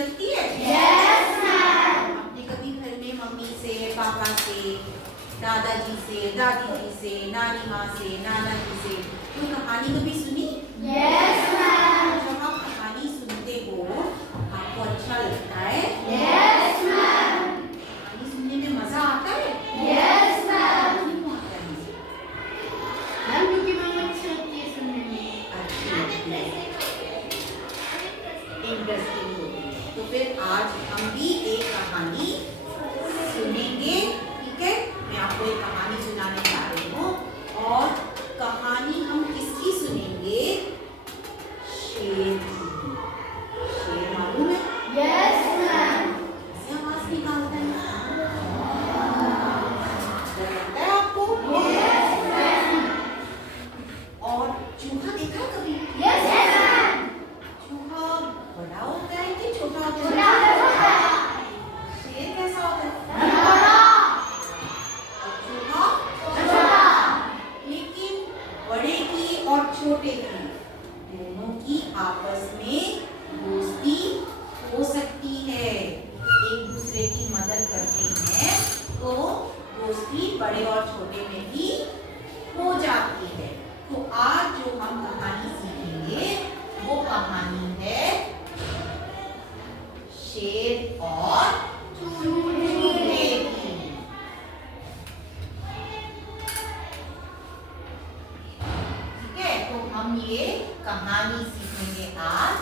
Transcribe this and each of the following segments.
लगती है? Yes ma'am. आपने कभी घर में मम्मी से, पापा से, दादाजी से, दादी जी से, नानी माँ से, नाना जी से कोई कहानी कभी सुनी? Yes ma'am. जब आप कहानी सुनते हो आपको अच्छा लगता है? Yes ma'am. कहानी सुनने में मजा आता है? Yes ma'am. क्यों आता है? मैम क्योंकि मैम अच्छी होती है सुनने में। अच्छी लगती है, इंटरेस्टिंग होती है। तो फिर आज हम भी एक कहानी सुनेंगे, ठीक है? मैं आपको एक कहानी सुनाने जा रही हूँ और कहानी हम किसकी सुनेंगे? शेर की। शेर मालूम है? Yes ma'am. कैसे आवाज निकालता है? डर लगता है आपको? Yes ma'am. और चूहा देखा कभी? Yes ma'am. चूहा बड़ा होता है कि छोटा होता छोटा है? होता है। शेर कैसा होता है? बड़ा। और चूहा छोटा। लेकिन बड़े की और छोटे की दोनों की आपस में दोस्ती हो सकती है, एक दूसरे की मदद करते हैं तो दोस्ती बड़े और छोटे में भी हो जाती है। तो आज जो हम कहानी सीखेंगे वो कहानी है शेर और चूहे की। ठीक है, तो हम ये कहानी सीखेंगे आज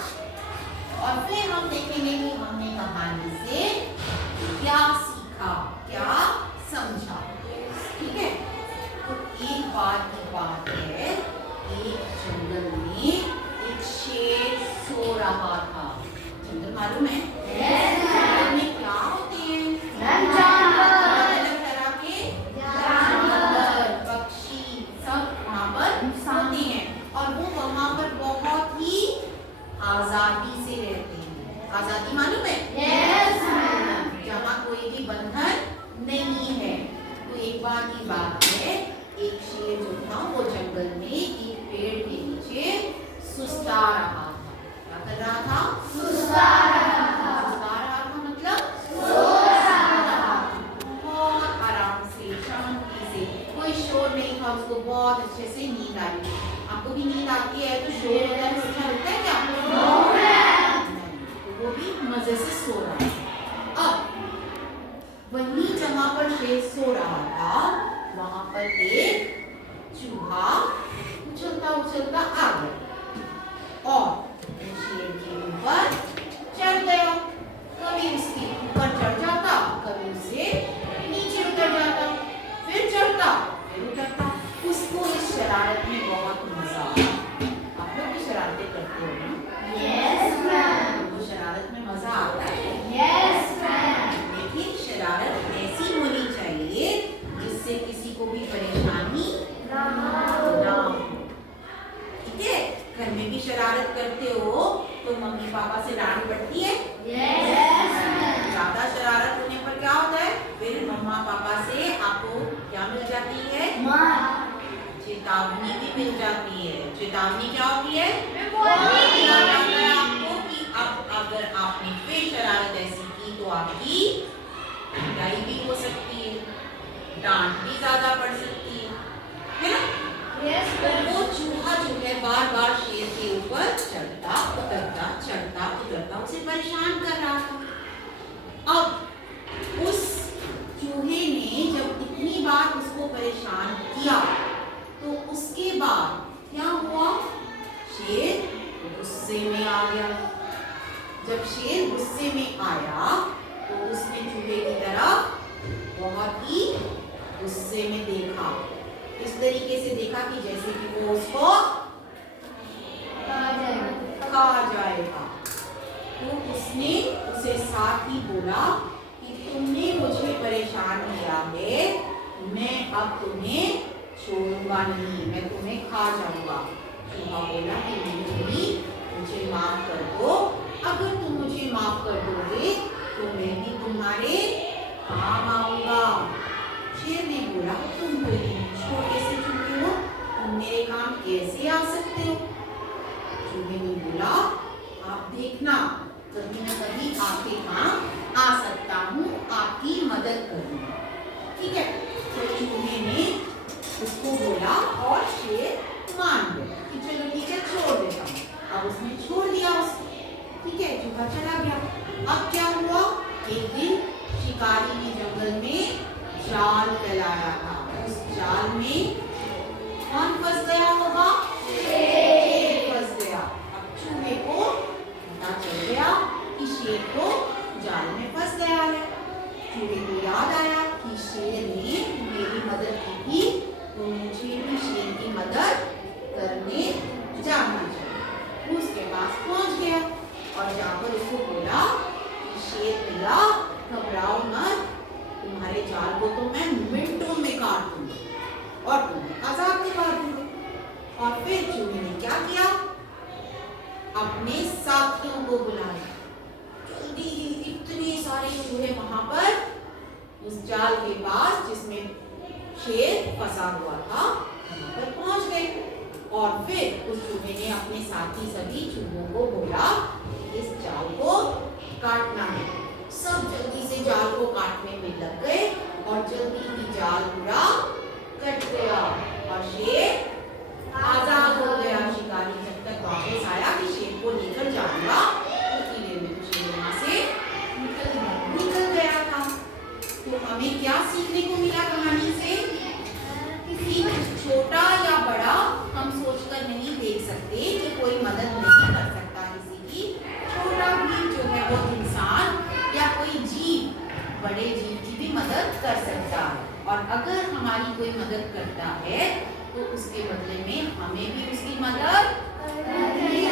और फिर हम देखेंगे कि हमने कहानी से क्या सीखा, क्या समझा। ठीक है, तो एक बार की बात है, एक जंगल में एक शेर सो रहा था। जंगल मालूम है? यस जंगल में क्या होते हैं? मैम जानवर। अलग तरह के जानवर, पक्षी सब वहाँ पर होते हैं और वो वहाँ पर बहुत ही आजादी से रहते हैं। आजादी मालूम है? Yes ma'am. जहाँ कोई भी बंधन नहीं है। तो एक बार की बात है, एक शेर जो था वो जंगल में एक पेड़ के नीचे सुस्ता रहा था। क्या कर रहा था? सुस्ता रहा था। सुस्ता रहा था मतलब सो रहा था। बहुत आराम से, शांति से, कोई शोर नहीं था, उसको बहुत अच्छे से नींद आ रही थी। आपको भी नींद आती है तो शोर होता है तो अच्छा लगता है क्या? No ma'am. तो वो भी मजे से सो रहा है। अब वहीं जहाँ पर शेर सो रहा था वहां पर एक चूहा उछलता उछलता आ गया और शेर के ऊपर चढ़ गया। कभी उसके ऊपर चढ़ जाता, कभी उससे नीचे उतर जाता, फिर चढ़ता, फिर उतरता। उसको इस शरारत में बहुत मजा आता। आप लोग भी शरारतें करते हो ना? Yes ma'am. तो शरारत में मजा आता है। Yes ma'am. लेकिन शरारत ऐसी होनी चाहिए जिससे किसी को भी परेशानी ना हो। ठीक है, घर में भी शरारत करते हो तो मम्मी पापा से डांट पड़ती है? Yes ma'am. ज्यादा शरारत होने पर क्या होता है? फिर मम्मा पापा से आपको क्या मिल जाती है? चेतावनी भी मिल जाती है। चेतावनी क्या होती है? दिया जाता है आपको कि अब अगर आपने फिर शरारत ऐसी की तो आपकी पिटाई भी हो सकती है, डांट भी ज्यादा पड़ सकती है ना? यस तो मैम। वो चूहा जो है बार बार शेर के ऊपर चढ़ता उतरता उसे परेशान कर रहा था। अब उस चूहे ने जब इतनी बार उसको परेशान किया तो उसके बाद क्या हुआ? शेर गुस्से में आ गया। जब शेर गुस्से में आया तो उसने चूहे की तरफ बहुत ही गुस्से में देखा। इस तरीके से देखा कि जैसे कि वो उसको खा जाएगा। तो उसने उसे साथ ही बोला कि तुमने मुझे परेशान किया है, मैं अब तुम्हें छोड़ूंगा नहीं, मैं तुम्हें खा जाऊंगा। चूहा बोला कि नहीं, मुझे माफ कर दो। अगर तुम मुझे माफ कर दोगे तो मैं भी तुम्हारे काम आऊंगा। शेर ने बोला तुम तो इतने छोटे से चूहे हो, तुम मेरे काम कैसे आ सकते हो? चूहे ने बोला आप देखना कभी न कभी आपके काम आ सकता हूँ आपकी मदद करने। ठीक है, तो चूहे ने उसको बोला और शेर मान गया कि चलो ठीक है छोड़ देता हूँ। अब उसने छोड़ दिया उसको। ठीक है, चूहा चला गया। अब क्या हुआ, एक दिन शिकारी ने जंगल में जाल फैलाया था। उस जाल में कौन फंस गया होगा, शेर फंस गया। अब चूहे को पता चल गया कि शेर को जाल में फंस गया है। चूहे को याद आया कि शेर ने मेरी मदद की थी, तो मुझे भी शेर की मदद करने जाना चाहिए। उसके पास पहुंच गया और जाकर उसको बोला कि शेर भैया घबराओ मत, तुम्हारे जाल को तो मैं मिनटों में काट दूंगा और तुम्हें आजाद दिला दूंगा। और फिर चूहे ने क्या किया, अपने साथियों को बुलाया। जल्दी ही इतने सारे चूहे वहां पर उस जाल के पास जिसमें शेर फंसा हुआ था वहां पर पहुंच गए। और फिर उस चूहे ने अपने साथी सभी चूहों को बोला इस जाल को काटना है। सब जल्दी से जाल को काटने में लग गए और जल्दी ही जाल पूरा कट गया और शेर आजाद हो गया। शिकारी जब तक वापस आया कि शेर को लेकर जाऊंगा, उतनी देर में तो शेर वहां से निकल गया था। तो हमें क्या सीखने को मिला कहानी से, किसी छोटा या बड़ा हम सोचकर नहीं देख सकते कि कोई मदद नहीं कर सकता किसी की। छोटा भी जो है वो इंसान या कोई जीव, बड़े जीव की भी मदद कर सकता है। और अगर हमारी कोई मदद करता है तो उसके बदले में हमें भी उसकी मदद करनी